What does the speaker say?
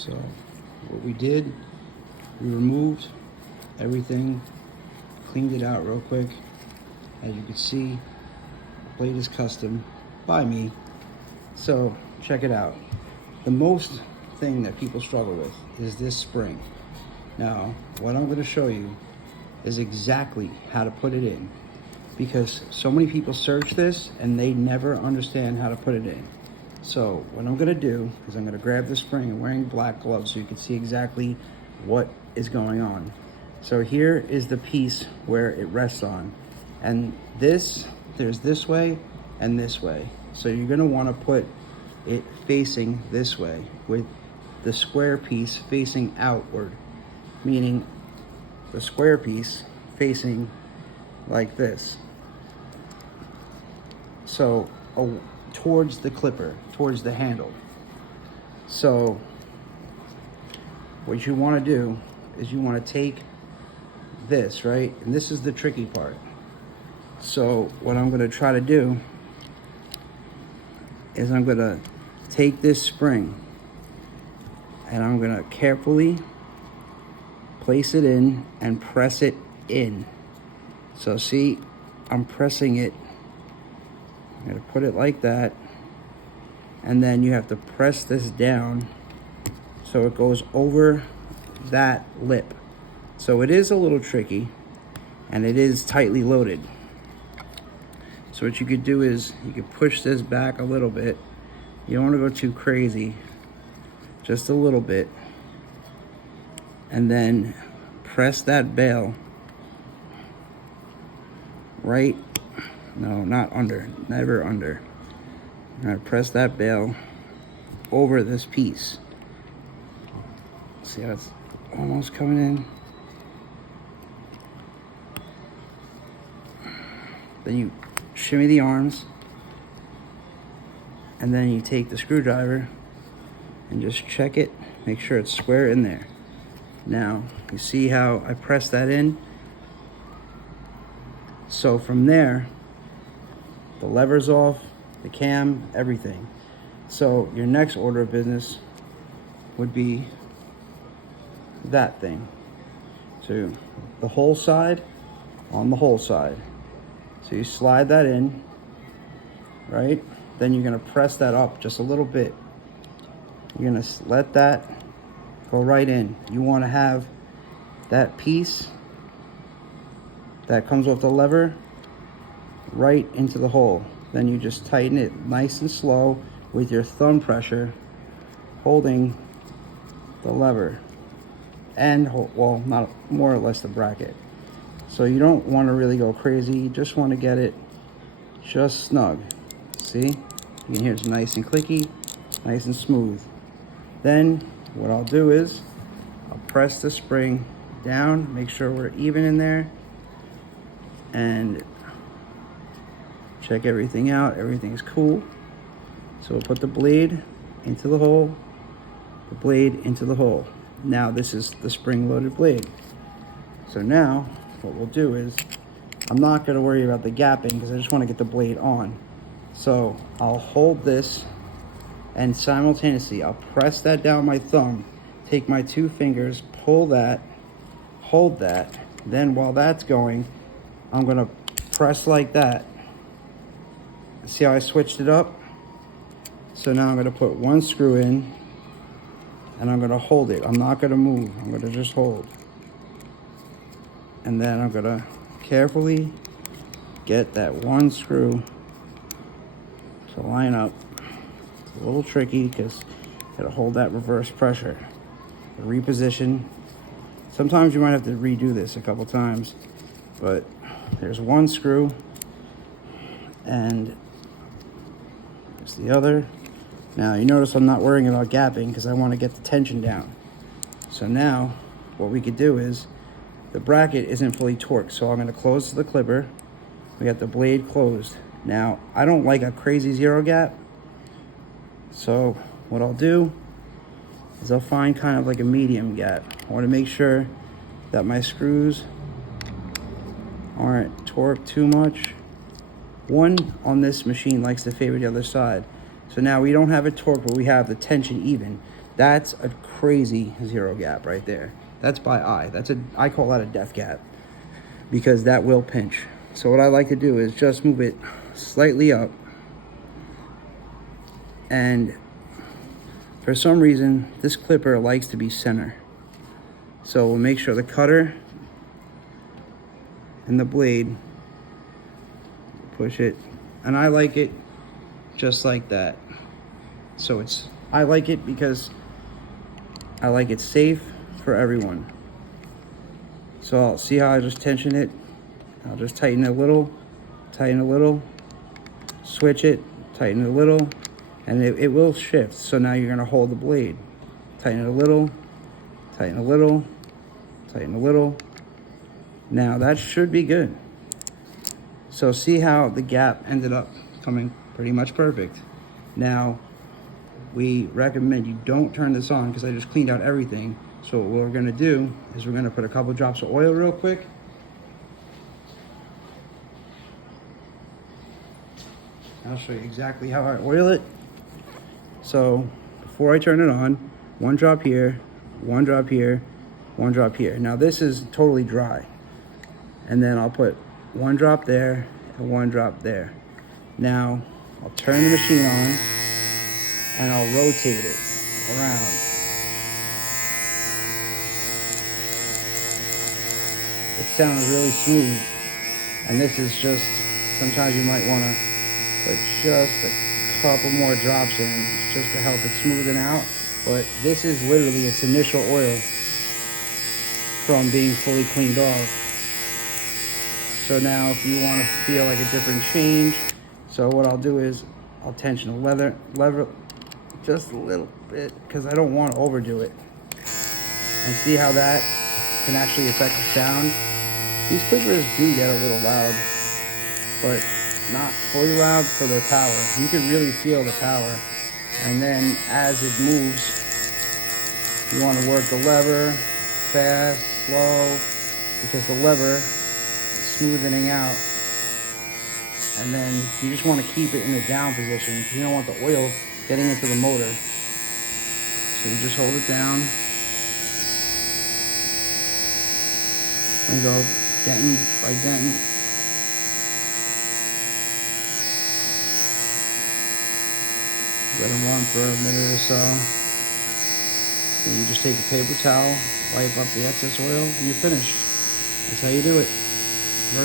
So what we did, we removed everything, cleaned it out real quick. As you can see, the blade is custom by me. So check it out. The most thing that people struggle with is this spring. Now, what I'm going to show you is exactly how to put it in, because so many people search this and they never understand how to put it in. So what I'm going to do is I'm going to grab the spring. I'm wearing black gloves so you can see exactly what is going on. So here is the piece where it rests on, and there's this way and this way. So you're going to want to put it facing this way with the square piece facing outward, meaning the square piece facing like this. So towards the clipper, towards the handle. So what you want to do is you want to take this, right? And this is the tricky part. So what I'm going to try to do is I'm going to take this spring and I'm going to carefully place it in and press it in. So see, I'm pressing it. I'm going to put it like that, and then you have to press this down so it goes over that lip. So it is a little tricky and it is tightly loaded. So what you could do is you could push this back a little bit. You don't want to go too crazy, just a little bit, and then press that bail right, no, not under, never under. I'm gonna press that bail over this piece. See how it's almost coming in? Then you shimmy the arms, and then you take the screwdriver and just check it, make sure it's square in there. Now, you see how I press that in? So from there, the lever's off, the cam, everything. So your next order of business would be that thing. So the whole side on the whole side. So you slide that in, right? Then you're gonna press that up just a little bit. You're gonna let that go right in. You wanna have that piece that comes off the lever right into the hole. Then you just tighten it nice and slow with your thumb pressure, holding the lever and, well, not more or less the bracket. So you don't want to really go crazy. You just want to get it just snug. See? You can hear it's nice and clicky, nice and smooth. Then what I'll do is I'll press the spring down, make sure we're even in there, and check everything out. Everything's cool. So we'll put the blade into the hole, the blade into the hole. Now this is the spring-loaded blade. So now what we'll do is, I'm not going to worry about the gapping because I just want to get the blade on. So I'll hold this and simultaneously I'll press that down my thumb, take my two fingers, pull that, hold that. Then while that's going, I'm going to press like that. See how I switched it up? So now I'm going to put one screw in and I'm going to hold it. I'm not going to move. I'm going to just hold. And then I'm going to carefully get that one screw to line up. It's a little tricky because you got to hold that reverse pressure. Reposition. Sometimes you might have to redo this a couple times, but there's one screw and there's the other. Now you notice I'm not worrying about gapping because I want to get the tension down. So now what we could do is, the bracket isn't fully torqued, so I'm going to close the clipper. We got the blade closed. Now I don't like a crazy zero gap, so what I'll do is I'll find kind of like a medium gap. I want to make sure that my screws aren't torqued too much. One on this machine likes to favor the other side. So now we don't have it torqued, but we have the tension even. That's a crazy zero gap right there. That's by eye. I call that a death gap, because that will pinch. So what I like to do is just move it slightly up, and for some reason this clipper likes to be center. So we'll make sure the cutter and the blade, push it, and I like it just like that. So I like it because I like it safe for everyone. So I'll see how I just tension it. I'll just tighten a little, switch it, tighten a little, and it will shift. So now you're gonna hold the blade. Tighten it a little, tighten a little, tighten a little. Now that should be good. So see how the gap ended up coming pretty much perfect. Now, we recommend you don't turn this on because I just cleaned out everything. So what we're gonna do is we're gonna put a couple drops of oil real quick. I'll show you exactly how I oil it. So before I turn it on, 1 drop here, 1 drop here, 1 drop here. Now this is totally dry. And then I'll put 1 drop there and 1 drop there. Now I'll turn the machine on and I'll rotate it around. It sounds really smooth. And this is just, sometimes you might want to put just a couple more drops in just to help it smoothen out. But this is literally its initial oil from being fully cleaned off. So now if you want to feel like a different change, so what I'll do is I'll tension the lever just a little bit because I don't want to overdo it. And see how that can actually affect the sound. These clippers do get a little loud, but not fully loud for their power. You can really feel the power. And then as it moves, you want to work the lever fast, slow, because the lever is smoothening out. And then you just want to keep it in the down position because you don't want the oil getting into the motor. So you just hold it down and go dentin by dentin. Let them run for a minute or so. Then you just take a paper towel, wipe up the excess oil, and you're finished. That's how you do it.